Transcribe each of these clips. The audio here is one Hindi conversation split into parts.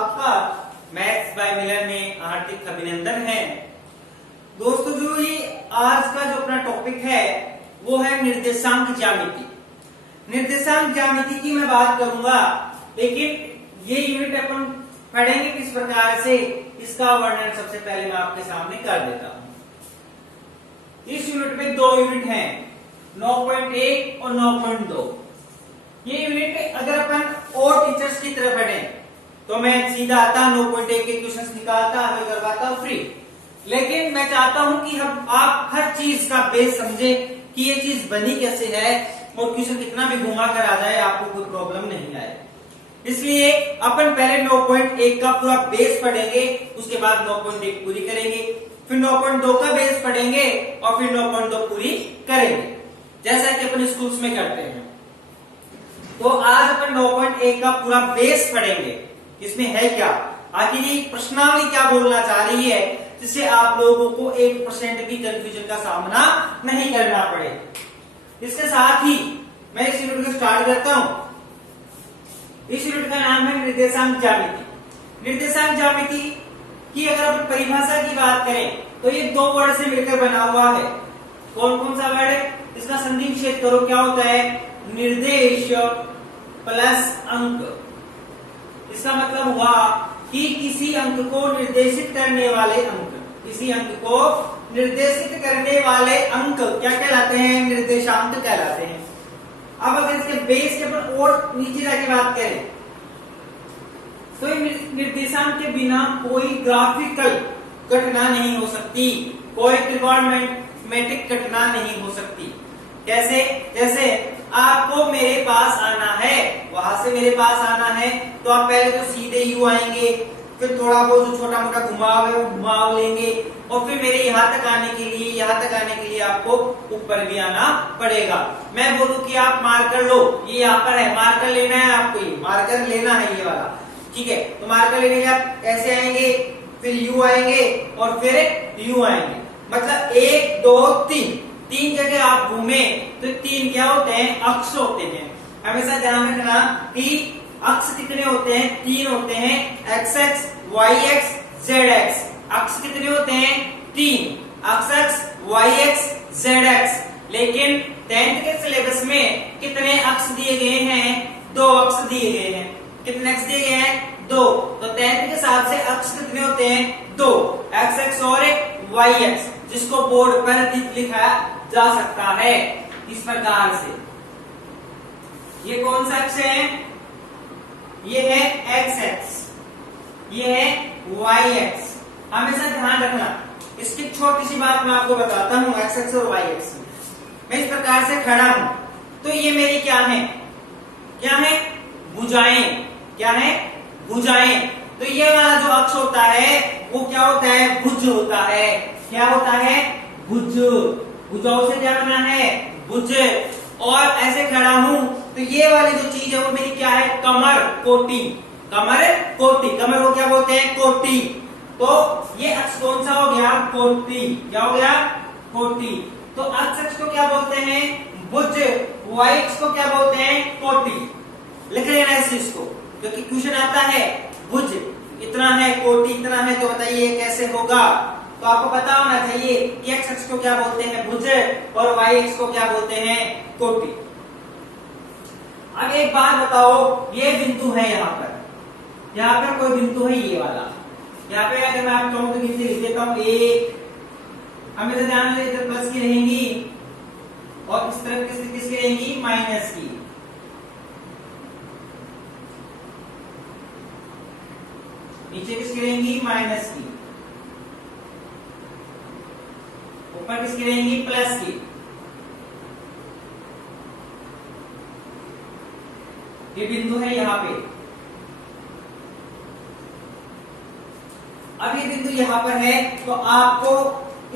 आपका मैथ्स बाय मिलन में हार्दिक अभिनंदन है। दोस्तों जो ये आज का जो अपना टॉपिक है वो है निर्देशांक ज्यामिति। निर्देशांक ज्यामिति की मैं बात करूंगा, लेकिन ये यूनिट अपन पढ़ेंगे किस प्रकार से, इसका वर्णन सबसे पहले मैं आपके सामने कर देता हूं। इस यूनिट में दो यूनिट हैं, 9.1 और 9.2। ये यूनिट अगर अपन और टीचर्स की तरफ पढ़ें तो मैं सीधा आता 9.1 के क्वेश्चंस निकालता, हमें करवाता हूं फ्री। लेकिन मैं चाहता हूं कि हम आप हर चीज का बेस समझे कि ये चीज बनी कैसे है, और क्वेश्चन कितना भी घुमा कर आ जाए आपको कोई प्रॉब्लम नहीं आए। इसलिए अपन पहले 9.1 का पूरा बेस पढ़ेंगे, उसके बाद 9.1 पूरी करेंगे, फिर 9.2 का बेस पढ़ेंगे और फिर 9.2 पूरी करेंगे, जैसा कि अपन स्कूल्स में करते हैं। तो आज अपन 9.1 का पूरा बेस पढ़ेंगे। इसमें है क्या, आखिर ये प्रश्नावली क्या बोलना चाह रही है, जिससे आप लोगों को 1% भी कंफ्यूजन का सामना नहीं करना पड़े। इसके साथ ही मैं इस यूनिट को स्टार्ट करता हूं। इस यूनिट का नाम है निर्देशांक ज्यामिति। निर्देशांक ज्यामिति की अगर आप परिभाषा की बात करें तो ये दो वर्ड से मिलकर बना हुआ है। कौन कौन सा वर्ड है, इसका संधि विच्छेद करो, क्या होता है, निर्देश प्लस अंक। इसका मतलब हुआ कि किसी अंक को निर्देशित करने वाले अंक, किसी अंक को निर्देशित करने वाले अंक क्या कहलाते हैं, निर्देशांक कहलाते हैं। अब अगर इसके बेस के ऊपर और नीचे जाके बात करें तो निर्देशांक के बिना कोई ग्राफिकल घटना नहीं हो सकती, कोई त्रिकोणमितिक घटना नहीं हो सकती। कैसे, जैसे आपको मेरे पास आना है, वहां से मेरे पास आना है तो आप पहले तो सीधे यू आएंगे, फिर थोड़ा बहुत जो छोटा मोटा घुमाव है वो घुमाव लेंगे, और फिर मेरे यहाँ तक आने के लिए आपको ऊपर भी आना पड़ेगा। मैं बोलूं कि आप मार्कर लो, ये यहाँ पर है, मार्कर लेना है आपको, ये मार्कर लेना है ये वाला, ठीक है। तो मार्कर लेने के आप ऐसे आएंगे, फिर यू आएंगे और फिर यू आएंगे, मतलब 1 2 3 जगह आप घूमे तो 3 क्या होते हैं, अक्ष होते हैं। हमेशा ध्यान रखना कि अक्ष कितने होते हैं, 3 होते हैं, x x, y x, z x. अक्ष कितने होते हैं, 3, x, y x, z x. लेकिन 10th के सिलेबस में कितने अक्ष दिए गए हैं, 2 अक्ष दिए गए हैं। कितने अक्ष दिए गए हैं, 2। तो 10th के हिसाब से अक्ष कितने होते हैं, 2, एक्स एक्स और वाई एक्स, जिसको बोर्ड पर लिखा जा सकता है इस प्रकार से। ये कौन सा अक्ष है, ये है एक्स एक्स, ये है वाई एक्स। हमेशा ध्यान रखना, इसकी छोटी सी बात मैं आपको बताता हूं, एक्स एक्स और वाई एक्स। मैं इस प्रकार से खड़ा हूं तो ये मेरी क्या है, क्या है, भुजाएं। क्या है, भुजाएं। तो ये वाला जो अक्ष होता है वो क्या होता है, भुज होता है। क्या होता है, भुज। भुजाओं से क्या बना है, भुज। और ऐसे खड़ा हूं तो ये वाली जो चीज है वो मेरी क्या है, कमर, कोटि। कमर, कोटि। कमर को क्या बोलते हैं, कोटि। तो ये अक्ष कौन सा हो गया, कोटि। क्या हो गया, कोटि। तो अक्ष को क्या बोलते हैं, भुज। वाई अक्ष को क्या बोलते हैं, कोटि। लिख लेना इस चीज को, क्योंकि क्वेश्चन आता है भुज इतना है, कोटि इतना है, तो बताइए कैसे होगा। तो आपको पता होना चाहिए कि एक्स अक्ष को क्या बोलते हैं, भुज, और वाई अक्ष को क्या बोलते हैं, कोटि। अब एक बात बताओ, ये बिंदु है यहाँ पर कोई बिंदु है, ये वाला। यहाँ पे अगर मैं आप कहूं तो नीचे लिख देता हूं 1, हमेशा ध्यान से इधर प्लस की रहेंगी और इस तरफ किसकी रहेंगी, माइनस की। नीचे किसकी रहेंगी, माइनस की। ऊपर किसकी रहेंगी, प्लस की। ये बिंदु है यहाँ पे। अब ये बिंदु यहाँ पर है तो आपको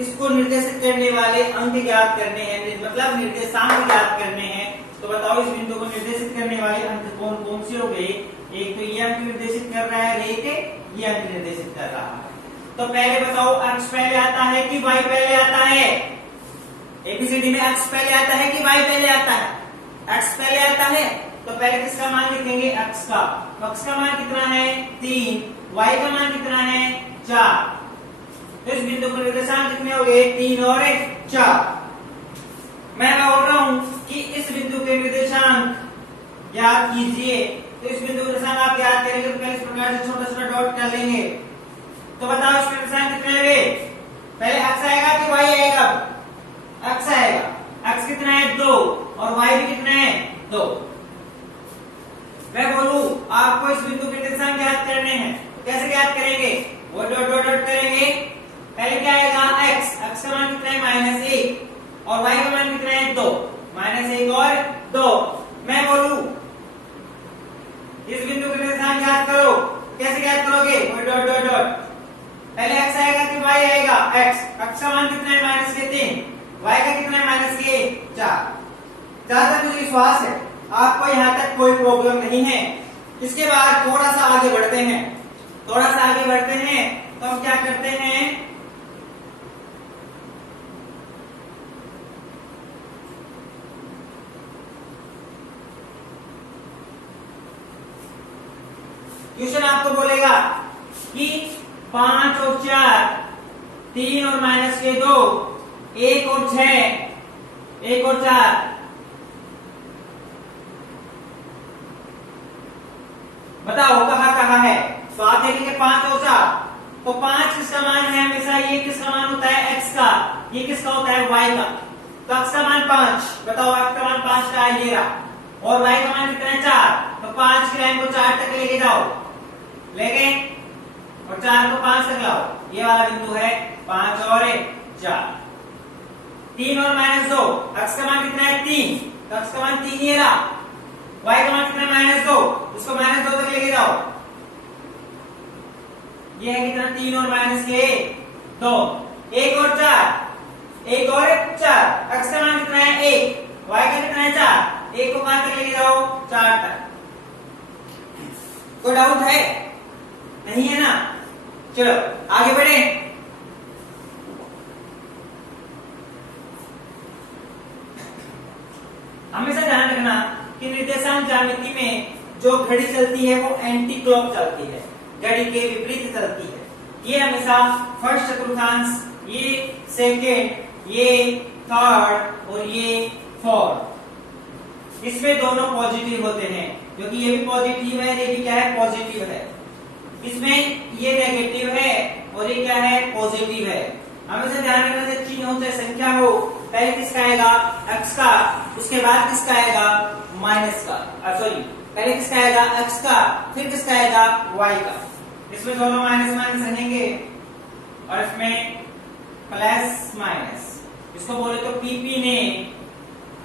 इसको निर्देशित करने वाले अंक ज्ञात करने हैं, मतलब निर्देशांक ज्ञात करने हैं। तो बताओ इस बिंदु को निर्देशित करने वाले अंक कौन कौन से हो गए। एक तो ये अंक निर्देशित कर रहा है, एक ये अंक निर्देशित कर रहा है। तो पहले बताओ एक्स पहले आता है कि वाई पहले आता है, एबीसीडी में एक्स पहले आता है कि वाई पहले आता है, एक्स पहले आता है। तो पहले किसका मान लिखेंगे, x का। तो x का मान कितना है 3, y का मान कितना है 4। तो इस बिंदु पर निर्देशांक कितने हो गए 3 और 4। मैं बोल रहा हूं कि इस बिंदु के निर्देशांक याद कीजिए। तो इस बिंदु के निर्देशांक आप याद करेंगे तो पहले इस प्रकार से छोटा छोटा डॉट कर लेंगे। तो बताओ इसके निर्देशांक कितने हुए, पहले x आएगा कि y आएगा, x आएगा। x कितना है 2 और y भी कितना है 2। मैं बोलूं आपको इस बिंदु के निर्देशांक याद करने हैं, तो कैसे याद करेंगे, वो डॉट डॉट डॉट करेंगे। पहले क्या आएगा x का मान कितना है -1 और y का मान कितना है 2, -1 और 2। मैं बोलूं इस बिंदु के निर्देशांक याद करो, कैसे याद करोगे, वो डॉट डॉट डॉट। पहले x आएगा कि y आएगा, x का मान कितना है -3, y का कितना है -4। जहां तक मुझे विश्वास है आपको यहाँ तक कोई प्रॉब्लम नहीं है। इसके बाद थोड़ा सा आगे बढ़ते हैं, तो हम क्या करते हैं, क्वेश्चन आपको बोलेगा कि 5 और 4, 3 और -2, 1 और 6, 1 और 4, बताओ कहाँ है। तो आप देखेंगे 5 और 4, तो 5 किसका मान है हमेशा, ये किसका मान होता है x का, ये किसका होता है y का। तो x का मान 5, बताओ x का मान 5 का है ये रहा, और y का मान कितना है 4। तो 5 की लाइन को 4 तक लेके जाओ, लेके और 4 को 5 तक लाओ, ये वाला बिंदु है 5 और 4। 3 और -2, x का मान कितना है 3, तो x का मान 3 ये रहा, y का मान कितना है -2, उसको -2 तक लेके जाओ, ये है कितना 3 और -2, 1 और 4, 1 और 4, x का मान कितना है 1, y का कितना है 4, 1 को 5 तक लेके जाओ 4 तक। कोई डाउट है, नहीं है ना। चलो आगे बढ़े। हमेशा ध्यान रखना कि निर्देशांक ज्यामिति में जो घड़ी चलती है वो एंटी क्लॉक चलती है, घड़ी के विपरीत चलती है। ये हमेशा फर्स्ट चतुर्थांश, ये सेकेंड, ये थर्ड और ये फोर्थ, इसमें दोनों पॉजिटिव होते हैं, क्योंकि ये भी पॉजिटिव है, ये भी क्या है पॉजिटिव है। इसमें ये नेगेटिव है और ये क्या है पॉजिटिव है। हमेशा ध्यान रखना है चिन्ह हो चाहे संख्या हो, पहले किसका आएगा x का, उसके बाद किसका आएगा माइनस का, सॉरी पहले किसका आएगा x का, फिर किसका आएगा y का। इसमें दोनों माइनस माइनस रहेंगे और इसमें प्लस माइनस। इसको बोले तो पीपी ने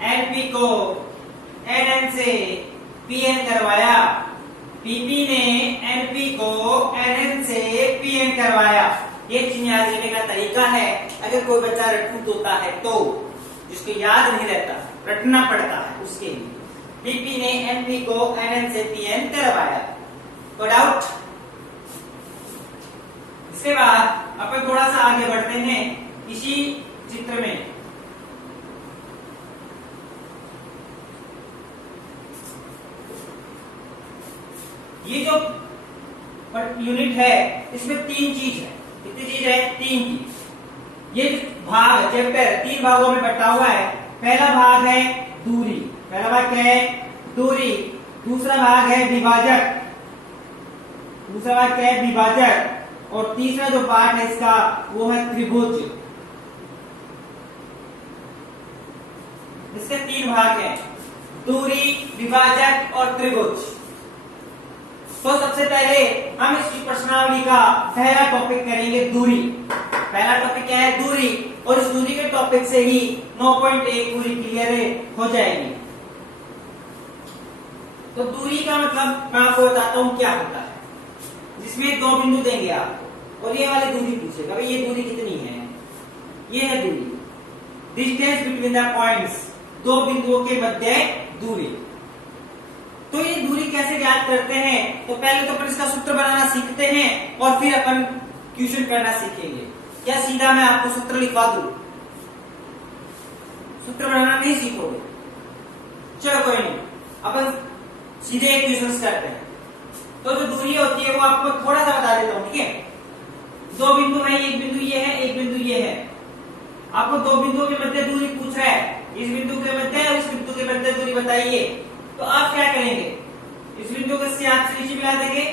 एनपी को एनएन से पीएन करवाया, पीपी ने एनपी को एनएन से पीएन करवाया। ये चिन्ह याद रखने का तरीका है। अगर कोई बच्चा रटूट होता है तो, जिसको याद नहीं रहता, रटना पड़ता है, उसके लिए पीपी ने एनपी को एनएन से पीएन करवाया। तो डाउट। इसके बाद अपन थोड़ा सा आगे बढ़ते हैं इसी चित्र में। ये जो यूनिट है इसमें 3 चीज है। कितनी चीज है? 3 चीज। ये भाग चैप्टर 3 भागों में बटा हुआ है। पहला भाग है दूरी, पहला भाग क्या है? दूरी। दूसरा भाग है विभाजक, दूसरा भाग क्या है? विभाजक। और तीसरा जो पार्ट है इसका वो है त्रिभुज। इसके 3 भाग हैं, दूरी, विभाजक और त्रिभुज। तो सबसे पहले हम इस प्रश्नावली का पहला टॉपिक करेंगे दूरी। पहला टॉपिक क्या है? दूरी। और इस दूरी के टॉपिक से ही 9.1 पूरी क्लियर हो जाएगी। तो दूरी का मतलब मैं आपको बताता हूं क्या होता है। जिसमें 2 बिंदु देंगे आपको और ये वाली दूरी पूछेगा, भाई ये दूरी कितनी है? ये है दूरी, डिस्टेंस बिटवीन द पॉइंट्स, 2 बिंदुओं के मध्य दूरी। तो ये दूरी कैसे ज्ञात करते हैं? तो पहले तो अपन इसका सूत्र बनाना सीखते हैं और फिर अपन क्वेश्चन करना सीखेंगे। क्या सीधा मैं आपको सूत्र लिखवा दूं? सूत्र बनाना नहीं सीखोगे, चलो कोई नहीं। अपन सीधे इक्वेशंस करते हैं। तो जो दूरी होती है वो आपको थोड़ा सा बता देता हूं, ठीक है। दो बिंदु है, एक बिंदु ये है, एक बिंदु ये है। आपको दो बिंदुओं के मध्य दूरी पूछ रहा है, इस बिंदु के मध्य और इस बिंदु के मध्य दूरी बताइए। तो आप क्या करेंगे, इस बिंदु को यहाँ से नीचे मिला देंगे,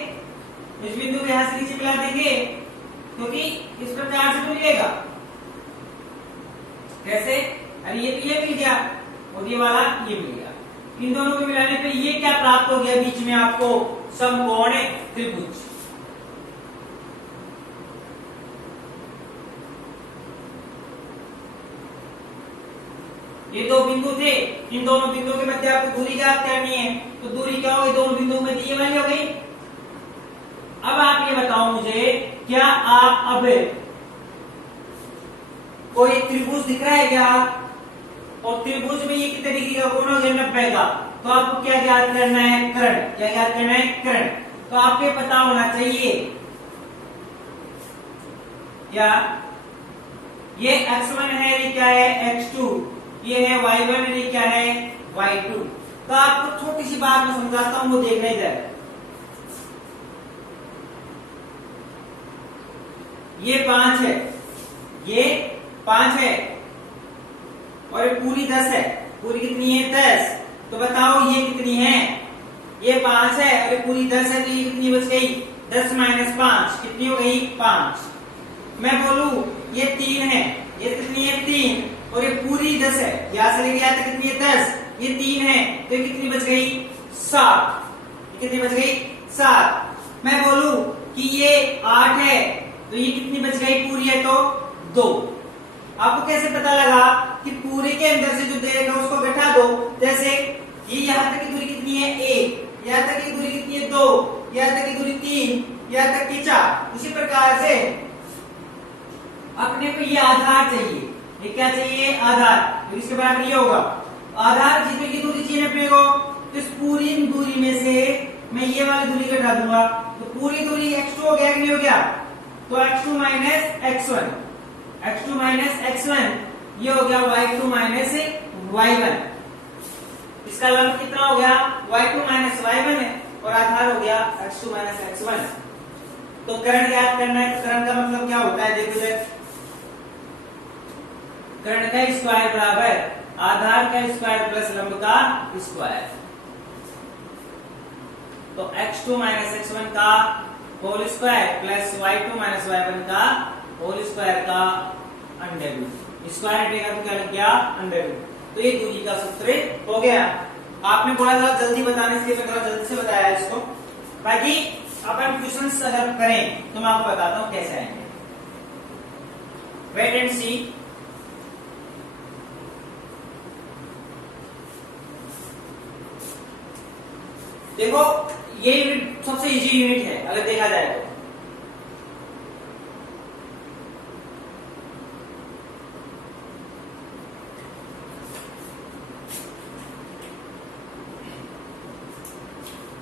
इस बिंदु को यहाँ से नीचे मिला देंगे, क्योंकि इस प्रकार से तो मिलेगा। कैसे? अरे ये मिल गया और ये वाला ये मिल गया। इन दोनों को मिलाने पे ये क्या प्राप्त हो गया बीच में आपको? समकोण त्रिभुज। ये दो बिंदु थे, इन दोनों बिंदुओं के मध्य आपको दूरी ज्ञात करनी है। तो दूरी क्या होगी दोनों बिंदुओं में? ये वाली हो गई। अब आप ये बताओ मुझे, क्या आप अब कोई त्रिभुज दिख रहा है क्या? और त्रिभुज में ये कितने डिग्री का कोण हो गया? 90 का। तो आपको क्या ज्ञात करना है? कर्ण। क्या ज्ञात करना है? कर्ण। तो आपको पता होना चाहिए क्या ये x1 है, ये क्या है? x2, ये है y1, ये क्या है? y2। तो आपको छोटी सी बात मैं समझाता हूं, वो देखना इधर। ये 5 है, ये 5 है और ये पूरी 10 है। पूरी कितनी है? 10। तो बताओ ये कितनी है? ये 5 है और ये पूरी 10 है, तो ये कितनी बच गई? 10 माइनस 5 कितनी हो गई? 5। मैं बोलूं ये 3 है, ये कितनी है? 3 और ये पूरी 10 है, यहां से लेके यहाँ तक कितनी है? 10। ये 3 है तो ये कितनी बच गई? 7। कितनी बच गई? 7। मैं बोलूं कि ये 8 है तो ये कितनी बच गई? पूरी है तो 2। आपको कैसे पता लगा कि पूरे के अंदर से जो देगा उसको घटा दो? जैसे ये यहाँ तक की दूरी कितनी है? 1, यहाँ तक की दूरी कितनी है? 2, यहाँ तक की दूरी 3, यहाँ तक की 4। इसी प्रकार से अपने को ये आधार चाहिए। ये क्या चाहिए? आधार। तो इसके बराबर ये होगा आधार जितने की दूरी चाहिए अपने को। तो इस पूरी दूरी में से मैं ये वाली दूरी घटा दूंगा, तो पूरी दूरी x2 हो गया कि नहीं हो गया? तो x2 minus x1, x2 minus x1 ये हो गया y2 माइनस y1। इसका लंब कितना हो गया? y2 माइनस y1 है और आधार हो गया x2 माइनस x1। तो कर्ण ज्ञात करना है। तो कर्ण का मतलब क्या होता है? देखो इधर, कर्ण का स्क्वायर बराबर आधार का स्क्वायर प्लस लंब का स्क्वायर। तो x2 माइनस x1 का whole square plus y2 minus y1 का होल स्क्वायर का अंडर रूट। स्क्वायर हटेगा तो क्या लग गया? Under root. तो ये दूरी का सूत्र हो गया। आपने बोला था जल्दी बताने से, मैं थोड़ा जल्दी से बताया इसको, ताकि अपन क्वेश्चंस अगर करें तो मैं आपको बताता हूं कैसे आएंगे। वेट एंड सी। देखो ये यूनिट सबसे इजी यूनिट है अगर देखा जाए तो।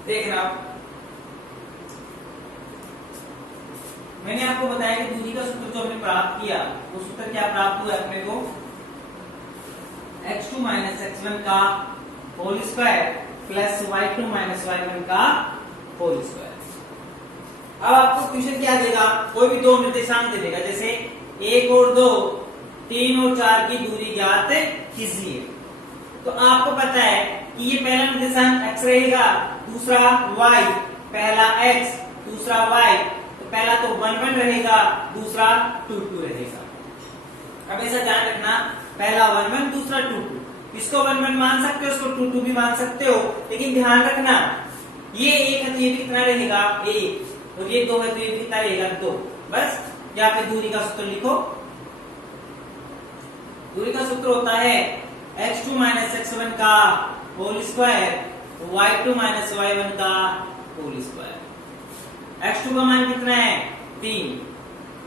देखना, मैंने आपको बताया कि दूरी का सूत्र जो हमने प्राप्त किया वो सूत्र क्या प्राप्त हुआ अपने को? x2 माइनस x1 का whole square plus y2 minus y1 का होल स्क्वायर। अब आपको क्वेश्चन क्या देगा? कोई भी दो निर्देशांक दे देगा, जैसे 1 और 2, 3 और 4 की दूरी ज्ञात कीजिए। तो आपको पता है कि ये पहला निर्देशांक x रहेगा, दूसरा y, पहला x, दूसरा y। तो पहला तो 1 1 रहेगा, दूसरा 2 2 रहेगा। अब ऐसा ध्यान रखना, पहला 1 1, दूसरा 2 2। इसको 1 1 मान सकते हो, इसको 2 2 भी मान सकते हो, लेकिन ध्यान रखना ये 1 है तो ये भी कितना रहेगा? 1, और ये 2 है तो ये भी कितना रहेगा? 2। बस यहाँ पे दूरी का सूत्र लिखो। दूरी का सूत्र होता है x2 माइनस x1 का whole square y2 minus y1 का होल स्क्वायर। x2 का मान कितना है? 3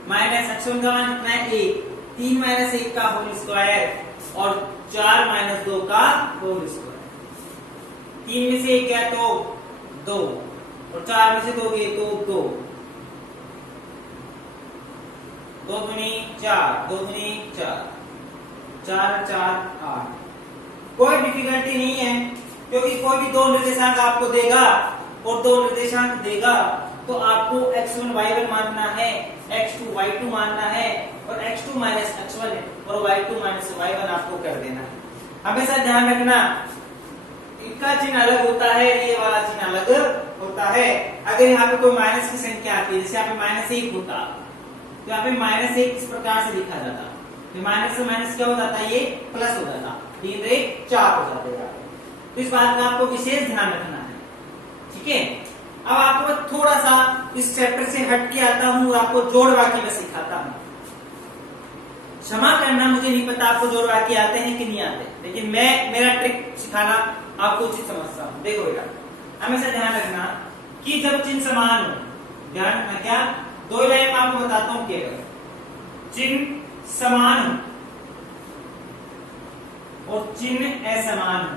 माइनस x1 का मान कितना है? 1। 3 माइनस 1 का होल स्क्वायर और 4 माइनस 2 का होल स्क्वायर। 3 में से 1 गया तो 2 और 4 में से 2 गए तो 2। 2 दूनी 4, 2 दूनी 4, 4 4 8। कोई डिफिकल्टी नहीं है, क्योंकि कोई भी दो निर्देशांक आपको देगा और दो निर्देशांक देगा तो आपको x1 y1 मानना है, x2 y2 मानना है और x2 माइनस x1 और y2 माइनस y1 आपको कर देना है। हमेशा ध्यान रखना इनका चिन्ह अलग होता है, ये वाला चिन्ह अलग होता है। अगर यहाँ पे कोई माइनस की संख्या आती है, जैसे यहाँ पे -1 होता तो यहाँ पे -1 इस प्रकार से लिखा जाता, तो माइनस से माइनस क्या हो जाता है, ये प्लस हो जाता, 3 3 4 हो जाता है। तो इस बात का आपको विशेष ध्यान रखना है, ठीक है। अब आपको थोड़ा सा इस चैप्टर से हट के आता हूँ और आपको जोड़ वाक्य में सिखाता हूँ। क्षमा करना, मुझे नहीं पता आपको जोड़ वाक्य आते हैं कि नहीं आते, लेकिन मैं मेरा ट्रिक सिखाना आपको उचित समझता हूँ। देखो बेटा, हमेशा ध्यान रखना कि जब चिन्ह समान हो, ध्यान रखना क्या, दो लाइन में आपको बताता हूँ केवल, चिन्ह समान हो और चिन्ह असमान हो।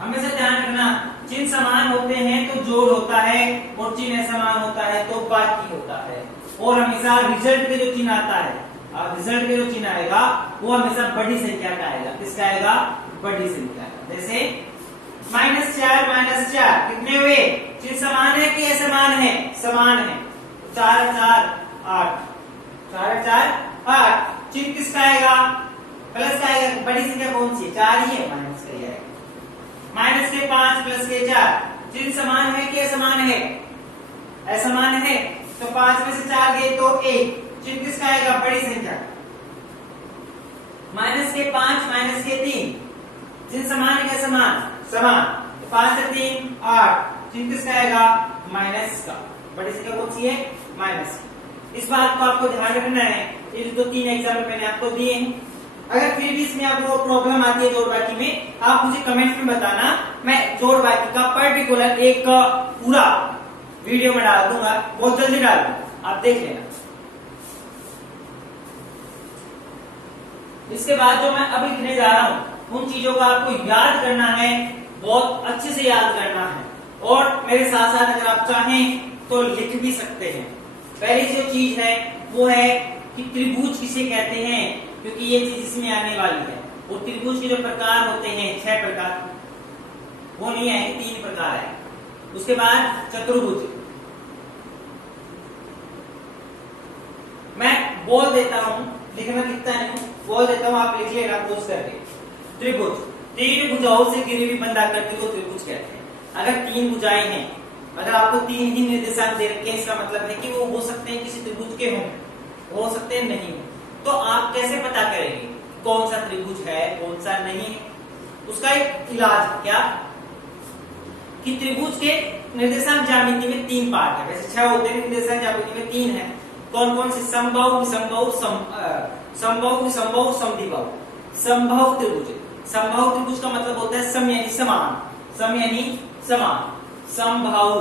हमेशा ध्यान रखना, चिन्ह समान होते हैं तो जोड़ होता है और चिन्ह असमान होता है तो बाकी होता है। और हमेशा रिजल्ट के जो चिन्ह आता है, रिजल्ट के जो चिन्ह आएगा वो हमेशा बड़ी संख्या का आएगा। किसका आएगा, बड़ी संख्या का। जैसे -4 कितने हुए, चिन्ह समान है कि असमान है, समान है, 4 4 8, 4 4 8, चिन्ह किसका आएगा, प्लस का आएगा। बड़ी संख्या कौन सी, 4 ही है, माइनस का ही आएगा। माइनस के 5 प्लस के 4, चिन्ह समान है कि असमान है, असमान है, तो 5 में से 4 गए तो 1, चिन्ह किसका आएगा, बड़ी संख्या। माइनस के 5 माइनस के 3, चिन्ह समान है कि असमान, समान, तो 5 से 3 8, चिन्ह किसका आएगा, माइनस का। बड़ी संख्या कौन सी है, माइनस। इस बात को आपको ध्यान रखना है। ये जो 3 एग्जाम्पल मैंने आपको दिए हैं, अगर फिर भी इसमें आपको प्रॉब्लम आती है जोड़ वाक्य में, आप मुझे कमेंट में बताना, मैं जोड़ वाक्य का पर्टिकुलर एक पूरा वीडियो में डाल दूंगा, बहुत जल्दी डाल दूंगा, आप देख लेना। इसके बाद जो मैं अभी लिखने जा रहा हूं, उन चीजों को आपको याद करना है, बहुत अच्छे से याद करना है, और मेरे साथ साथ अगर आप चाहें तो लिख भी सकते हैं। पहली जो चीज है वो है कि त्रिभुज किसे कहते हैं, क्योंकि ये चीज इसमें आने वाली है। और त्रिभुज के जो प्रकार होते हैं 6 प्रकार, वो नहीं है, 3 प्रकार है। उसके बाद चतुर्भुज, मैं बोल देता हूं, लिखना लिखता नहीं हूं, बोल देता हूं, आप लिख लेना पोस्ट करके। त्रिभुज, 3 भुजाओं से घिरी हुई बंधाकृति को त्रिभुज कहते हैं। अगर 3 भुजाएं हैं, अगर आपको 3 ही निर्देशांक दे रखे हैं, इसका मतलब है कि वो हो सकते हैं किसी त्रिभुज के हों, हो सकते हैं नहीं हो। तो आप कैसे पता करेंगे कौन सा त्रिभुज है कौन सा नहीं है? उसका एक इलाज क्या, कि त्रिभुज के निर्देशांक ज्यामिति में 3 पार्ट है, वैसे 6 होते हैं, निर्देशांक ज्यामिति में 3 है। कौन कौन से, समबाहु, विषमबाहु, समबाहु, विषमबाहु, समद्विबाहु। समबाहु त्रिभुज, समबाहु त्रिभुज का मतलब होता है सम यानी समान, सम यानी समान। समबाहु,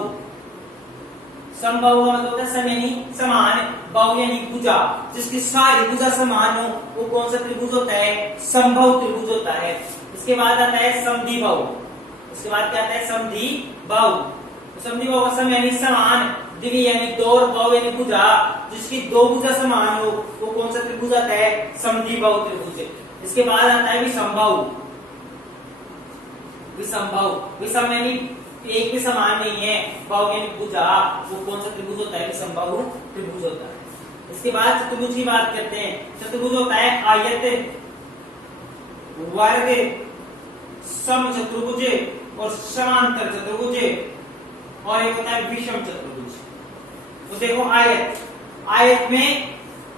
समबाहु का मतलब होता है सम यानी समान, बाहु यानी भुजा, जिसकी सारी भुजा समान हो, वो कौन सा त्रिभुज होता है, समबाहु त्रिभुज होता है। उसके बाद आता है समद्विबाहु, उसके बाद क्या आता है, समद्विबाहु। समद्विबाहु का सम यानी समान, द्वि यानी 2 और बाहु यानी भुजा, जिसकी 2 भुजा समान हो, वो कौन सा त्रिभुज आता है, समद्विबाहु त्रिभुज। इसके बाद आता है विषमबाहु, विषमबाहु, विषम यानी एक भी समान नहीं है, बाहु यानी भुजा, वो कौन सा त्रिभुज होता है, विषमबाहु त्रिभुज होता है। इसके बाद चतुर्भुज की बात करते हैं। चतुर्भुज होता है आयत, वर्ग, समचतुर्भुज और समांतर चतुर्भुज, और एक होता है विषम चतुर्भुज। तो देखो आयत, आयत में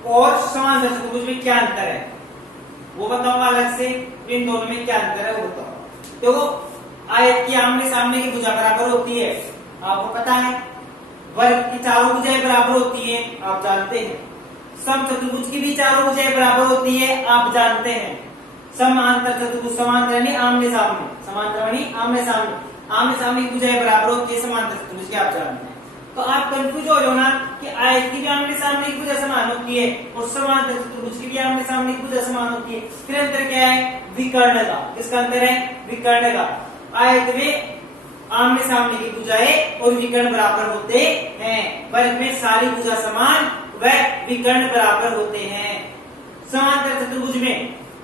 और समांतर चतुर्भुज में क्या अंतर है वो बताऊंगा अलग से, इन दोनों में क्या अंतर है वो बताऊंगा। देखो आयत की आमने सामने की भुजा बराबर होती है, आपको पता है। वर्ग की चारों भुजाएं बराबर होती है, आप जानते हैं। समचतुर्भुज की भी चारों भुजाएं बराबर होती है, आप जानते हैं। समांतर चतुर्भुज, समांतर यानी आमने सामने, समांतर यानी आमने सामने, आमने सामने की भुजाएं बराबर होती है समांतर चतुर्भुज की, आप जानते हैं। तो आप कंफ्यूज हो जाओ ना कि आयत की भी आमने सामने की भुजा समान होती है और समांतर चतुर्भुज की भी आमने सामने की भुजा समान होती है। फिर अंतर क्या है, विकर्ण का। किसका अंतर है, विकर्ण का। आयत में आमने सामने की भुजाएं और विकर्ण बराबर होते हैं, वर्ग में सारी भुजा समान व विकर्ण बराबर होते हैं। समांतर चतुर्भुज में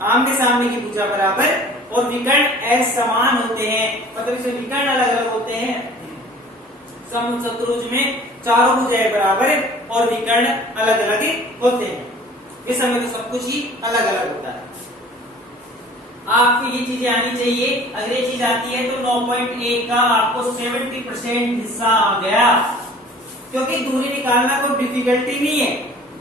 आमने सामने की भुजा बराबर और विकर्ण असमान होते हैं, मतलब इसमें विकर्ण अलग अलग होते हैं। समचतुर्भुज में चारों भुजाएं बराबर और विकर्ण अलग अलग होते हैं। इस समय तो सब कुछ ही अलग अलग होता है। आपको ये चीजें आनी चाहिए। अगर ये चीज आती है तो 9.1 का आपको 70% हिस्सा आ गया, क्योंकि दूरी निकालना कोई डिफिकल्टी नहीं है।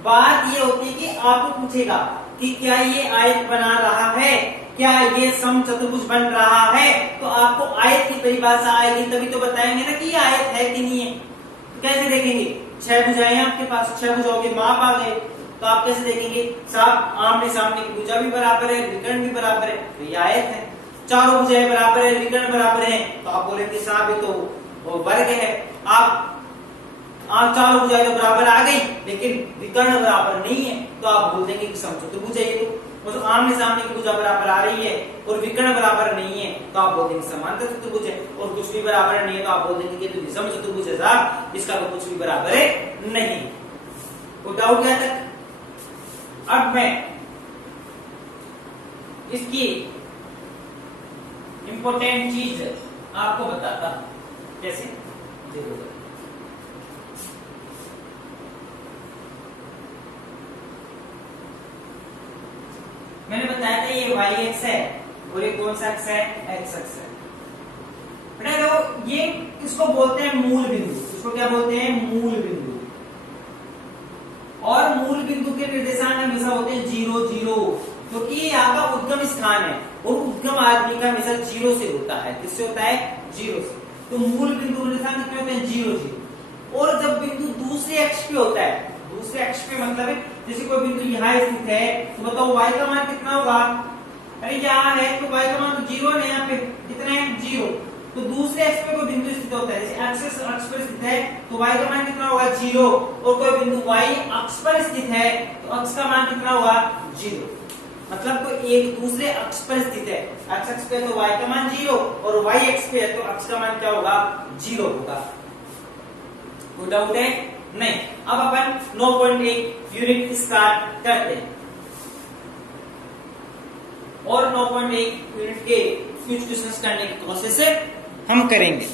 बात ये होती है कि आपको पूछेगा कि क्या ये आयत बना रहा है, क्या ये समचतुर्भुज बन रहा है, तो आपको आयत की परिभाषा आएगी, तभी तो बताएंगे ना कि ये आयत है कि नहीं है। तो कैसे देखेंगे? 6 भुजाएं आपके पास, 6 भुजाओं के माप आ गए, तो आप कैसे देखेंगे? साफ आमने सामने की भुजा भी बराबर है, विकर्ण भी बराबर है, तो ये आयत है। चारों भुजाएं बराबर है, विकर्ण बराबर है, तो आप बोलेंगे साहब ये तो वो वर्ग है। आप चारों भुजाएं तो बराबर आ गई, लेकिन विकर्ण बराबर नहीं है, तो आप बोल देंगे कि समचतुर्भुज है ये तो आमने सामने की भुजा बराबर आ रही है और विकर्ण बराबर नहीं है, तो आप बोल देंगे समांतर चतुर्भुज है। और कुछ भी बराबर नहीं है तो आप बोल देंगे कि विषम चतुर्भुज है साहब, इसका तो कुछ भी बराबर है नहीं। कोई डाउट क्या तक? अब मैं इसकी इंपॉर्टेंट चीज आपको बताता हूं। कैसे? देखो, मैंने बताया था ये y एक्स है और ये कौन सा एक्स है? x एक्स है। बेटा देखो, ये इसको बोलते हैं मूल बिंदु। इसको क्या बोलते हैं? मूल बिंदु। और मूल बिंदु के निर्देशांक हमेशा होते हैं 0 0, क्योंकि ये यहाँ का उद्गम स्थान है और उद्गम आदमी का हमेशा 0 से होता है। किससे होता है? 0 से। तो मूल बिंदु निर्देशांक कितने होते हैं? 0 0। और जब बिंदु दूसरे अक्ष पे होता है, दूसरे अक्ष पे मतलब है जैसे कोई बिंदु यहाँ स्थित है, तो बताओ y का मान कितना होगा? अरे यहाँ है तो y का मान तो 0 है, यहाँ पे कितना है? 0। तो दूसरे अक्ष पे कोई बिंदु स्थित होता है, जैसे अक्ष पर स्थित है तो y का मान कितना होगा? 0। और कोई बिंदु y अक्ष पर स्थित है तो अक्ष का मान कितना होगा? 0। मतलब कोई एक दूसरे अक्ष पर स्थित है, x अक्ष पे तो y का मान 0 और y अक्ष पे है तो अक्ष का मान क्या होगा? 0 होगा। कोई डाउट है? नहीं। अब अपन 9.1 यूनिट स्टार्ट करते हैं और 9.1 यूनिट के कुछ क्वेश्चंस करने की कोशिश हम करेंगे।